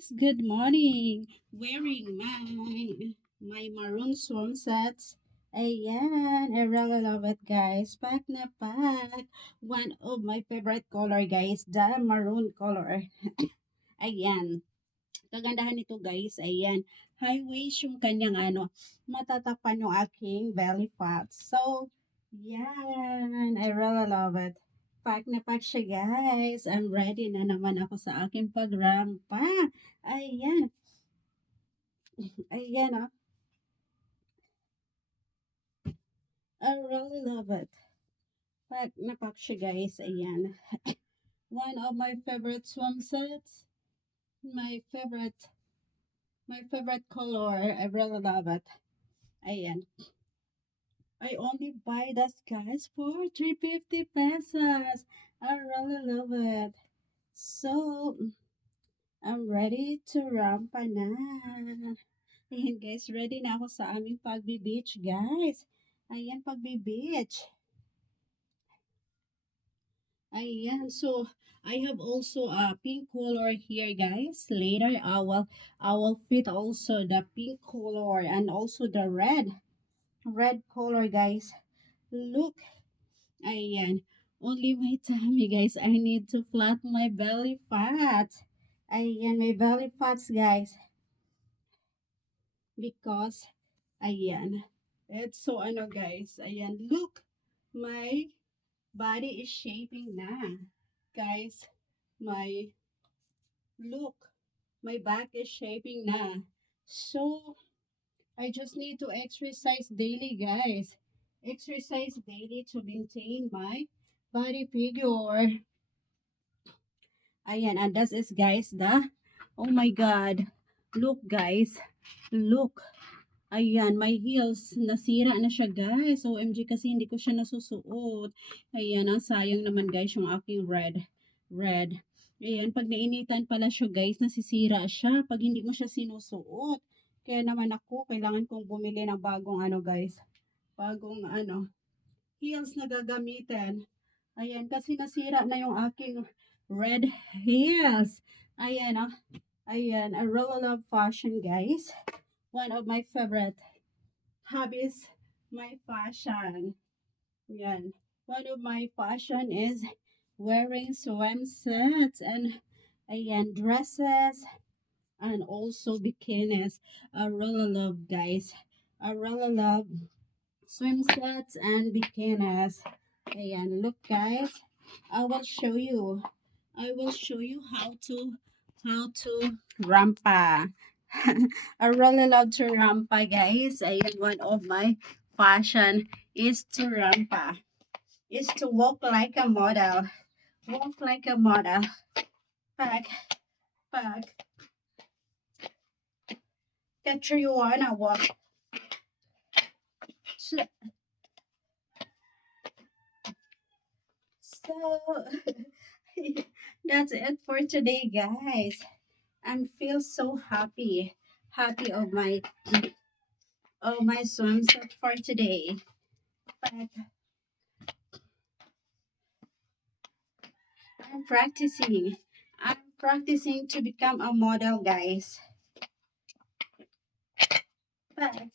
Good morning. Wearing my maroon swimsuit. Ayan, I really love it, guys. Pack na pack. One of my favorite color, guys, the maroon color. Ayan. Kagandahan nito, guys. Ayan. High waist yung kanyang matatapan yung aking belly fat. So, yan. I really love it. Pack na pack siya, guys. I'm ready na naman ako sa aking pagrampa. Ayan. Ayan, oh. I really love it. Pack na pack siya, guys. Ayan. One of my favorite swimsuits. My favorite, my favorite color. I really love it. Ayan. I only buy that, guys, for 350 pesos. I really love it. So, I'm ready to rampa na. Ayan, guys, ready na ako sa aming pagbe-beach, guys. Ayan, pagbe-beach. Ayan, so I have also a pink color here, guys. Later, I will fit also the pink color and also the red color, guys. Look, ayan. Only my tummy, guys. I need to flat my belly fat. Ayan, my belly fats, guys. Because, ayan. It's so guys. Ayan, look. My body is shaping na. Guys, my, look. My back is shaping na. So, I just need to exercise daily, guys. Exercise daily to maintain my body figure. Ayan, and this is, guys, oh my God. Look, guys. Look. Ayan, my heels, nasira na siya, guys. OMG, kasi hindi ko siya nasusuot. Ayan, ang sayang naman, guys, yung aking red. Ayan, pag nainitan pala siya, guys, nasisira siya pag hindi mo siya sinusuot. Kaya naman ako, kailangan kong bumili ng bagong guys. Bagong heels na gagamitin. Ayan, kasi nasira na yung aking red heels. Ayan, ayan, I really love fashion, guys. One of my favorite hobbies, my fashion. Ayan. One of my fashion is wearing swimsuits and ayan, dresses and also bikinis. I really love, guys. I really love swimsuits and bikinis. Ayan, look, guys. I will show you. I will show you how to rampa. I really love to rampa, guys. Ayan, one of my fashion is to rampa. Is to walk like a model. Walk like a model. Back, back. Get you wanna walk. So, that's it for today, guys. I feel so happy. Happy of my swimsuit for today. But I'm practicing. I'm practicing to become a model, guys. But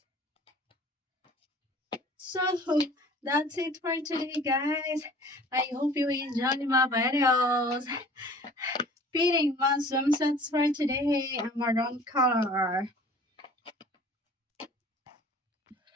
so that's it for today, guys. I hope you enjoy my videos. Fitting my swimsuits for today. I'm maroon color.